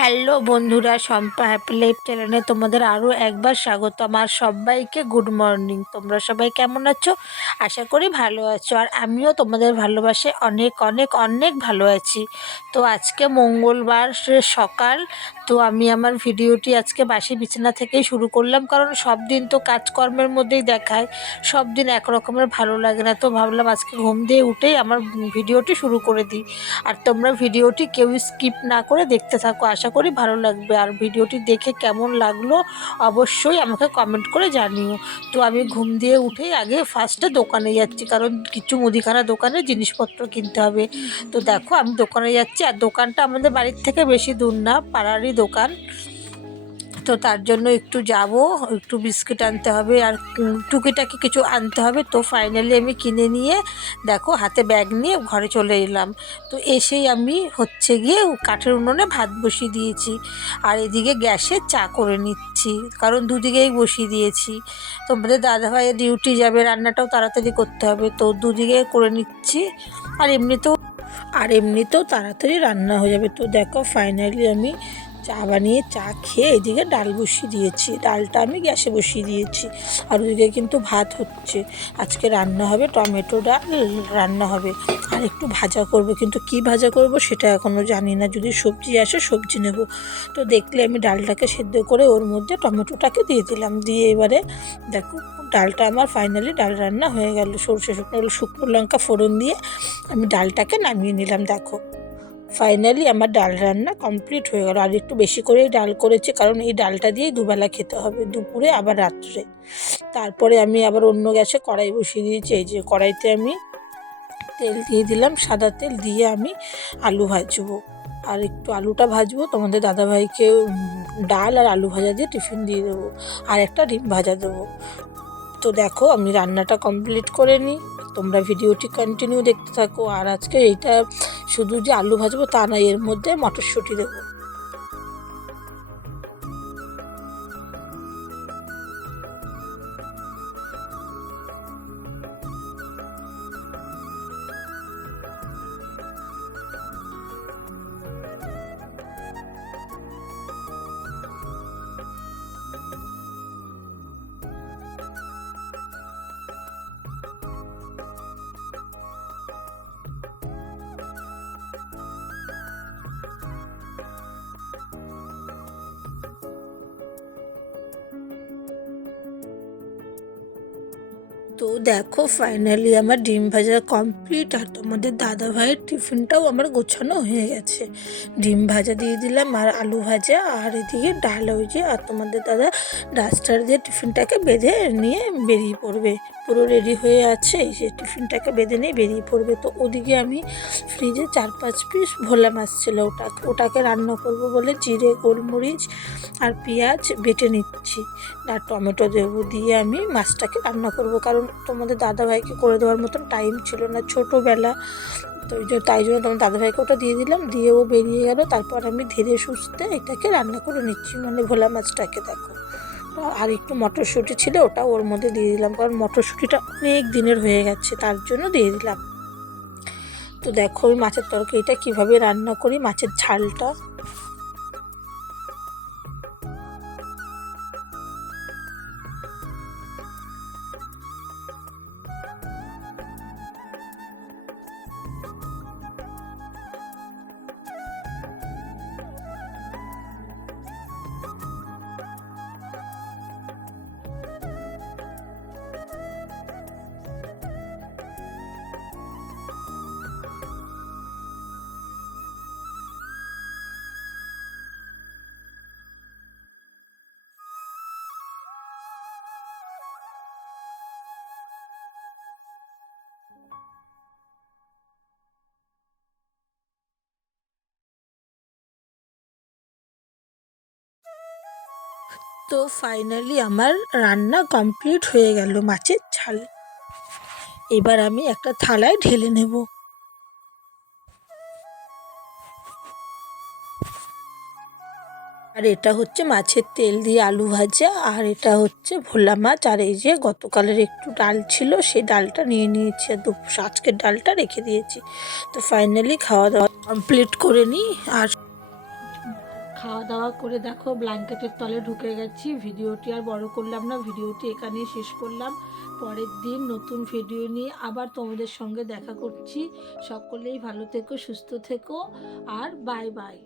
Hello বন্ধুরা সম্পা happy life চ্যানেলে তোমাদের আরও একবার স্বাগত। আমার সবাইকে গুড মর্নিং তোমরা সবাই কেমন আছো? আশা করি ভালো আছো। আর আমিও তোমাদের ভালোবাসে অনেক অনেক অনেক ভালো আছি। তো আজকে মঙ্গলবার সকাল, তো আমি আমার ভিডিওটি আজকে বাসি বিছানা থেকেই শুরু করলাম। কারণ সব দিন তো কাজকর্মের মধ্যেই দেখায়। সব দিন এক রকমের ভালো লাগে না। তো ভাবলাম আজকে ঘুম দিয়ে উঠেই আমার ভিডিওটি শুরু করে দিই। আর তোমরা ভিডিওটি কেউ স্কিপ না করে দেখতে থাকো। আশা করি, ভালো লাগবে। আর ভিডিওটি দেখে কেমন লাগল অবশ্যই আমাকে কমেন্ট করে জানিও। তো আমি ঘুম দিয়ে উঠে আগে ফার্স্টে দোকানে যাচ্ছি, কারণ কিছু মুদিখানা দোকানে জিনিসপত্র কিনতে হবে। তো দেখো, আমি দোকানে যাচ্ছি, আর দোকানটা আমাদের বাড়ির থেকে বেশি দূর না, পাড়ারই দোকান। তো তার জন্য একটু যাব, একটু বিস্কিট আনতে হবে আর টুকিটাকি কিছু আনতে হবে। তো ফাইনালি আমি কিনে নিয়ে দেখো হাতে ব্যাগ নিয়ে ঘরে চলে এলাম। তো এসেই আমি হচ্ছে গিয়ে কাঠের উনুনে ভাত বসিয়ে দিয়েছি। আর এদিকে গ্যাসে চা করে নিচ্ছি, কারণ দুদিকেই বসিয়ে দিয়েছি। তোমাদের দাদাভাইয়ের ডিউটি যাবে, রান্নাটাও তাড়াতাড়ি করতে হবে। তো দুদিকে করে নিচ্ছি, আর এমনিতেও আর এমনিতেও তাড়াতাড়ি রান্না হয়ে যাবে। তো দেখো ফাইনালি আমি চা বানিয়ে চা খেয়ে এদিকে ডাল বসিয়ে দিয়েছি। ডালটা আমি গ্যাসে বসিয়ে দিয়েছি। আর ওদিকে কিন্তু ভাত হচ্ছে। আজকে রান্না হবে টমেটো ডাল, রান্না হবে। আর একটু ভাজা করব। কিন্তু কি ভাজা করব সেটা এখনও জানি না। যদি সবজি আসে সবজি নেব। তো দেখলে আমি ডালটাকে সেদ্ধ করে ওর মধ্যে টমেটোটাকে দিয়ে দিলাম। দিয়ে এবারে দেখো ডালটা আমার ফাইনালি ডাল রান্না হয়ে গেল। সরষে শুকনো শুকনো লঙ্কা ফোড়ন দিয়ে আমি ডালটাকে নামিয়ে নিলাম। দেখো ফাইনালি আমার ডাল রান্না কমপ্লিট হয়ে গেল। আর একটু বেশি করেই ডাল করেছি, কারণ এই ডালটা দিয়েই দুবেলা খেতে হবে, দুপুরে আবার রাত্রে। তারপরে আমি আবার অন্য গ্যাসে কড়াই বসিয়ে দিয়েছি। এই যে কড়াইতে আমি তেল দিয়ে দিলাম, সাদা তেল দিয়ে আমি আলু ভাজবো। আর একটু আলুটা ভাজবো, তোমাদের দাদাভাইকে ডাল আর আলু ভাজা দিয়ে টিফিন দিয়ে দেবো। আর একটা ডিম ভাজা দেবো। তো দেখো, আমি রান্নাটা কমপ্লিট করে নিই। তোমরা ভিডিওটি কন্টিনিউ দেখতে থাকো। আর আজকে এইটা শুধু যে আলু ভাজবো তা নয়, এর মধ্যে মটরশুঁটি দেবো। তো দেখো ফাইনালি আমার ডিম ভাজা কমপ্লিট আর তোমাদের দাদা ভাইয়ের টিফিনটাও আমার গোছানো হয়ে গেছে। ডিম ভাজা দিয়ে দিলাম আর আলু ভাজা আর এদিকে ডাল যে আর তোমাদের দাদা ডাস্টার দিয়ে টিফিনটাকে বেঁধে নিয়ে বেরিয়ে পড়বে। পুরো রেডি হয়ে আছে যে টিফিনটাকে বেঁধে নিয়ে বেরিয়ে পড়বে। তো ওদিকে আমি ফ্রিজে চার পাঁচ পিস ভোলা মাছ ছিল ওটা ওটাকে রান্না করব বলে জিরে, গোলমরিচ আর পেঁয়াজ বেটে নিচ্ছি। আর টমেটো দেবো দিয়ে আমি মাছটাকে রান্না করব। কারণ তোমাদের দাদাভাইকে করে দেওয়ার মতন টাইম ছিল না ছোটোবেলা। তো ওই জন্য তাই জন্য তোমার দাদাভাইকে ওটা দিয়ে দিলাম, দিয়ে ও বেরিয়ে গেল। তারপর আমি ধীরে সুস্থে এটাকে রান্না করে নিচ্ছি মানে ভোলা মাছটাকে দেখো। আর একটু মটরশুঁটি ছিল, ওটা ওর মধ্যে দিয়ে দিলাম, কারণ মটরশুঁটিটা অনেক দিনের হয়ে গেছে, তার জন্য দিয়ে দিলাম। তো দেখো ওই মাছের তরকারিটা কীভাবে রান্না করি, মাছের ঝালটা তো ফাইনালি আমার রান্না কমপ্লিট হয়ে গেল মাছের ঝাল। এবার আমি একটা থালায় ঢেলে নেব। আর এটা হচ্ছে মাছের তেল দিয়ে আলু ভাজা, আর এটা হচ্ছে ভোলা মাছ, আর এই যে গতকালের একটু ডাল ছিল, সেই ডালটা নিয়ে নিয়েছি, আর দু আজকের ডালটা রেখে দিয়েছি। তো ফাইনালি খাওয়া দাওয়া কমপ্লিট করে নিই, আর খাওয়া দাওয়া করে দেখো, ব্ল্যাঙ্কেটের তলে ঢুকে গেছি। ভিডিওটি আর বড় করলাম না, ভিডিওটি এখানেই শেষ করলাম। পরের দিন নতুন ভিডিও নিয়ে আবার তোমাদের সঙ্গে দেখা করছি। সকলেই ভালো থেকো, সুস্থ থেকো, আর বাই বাই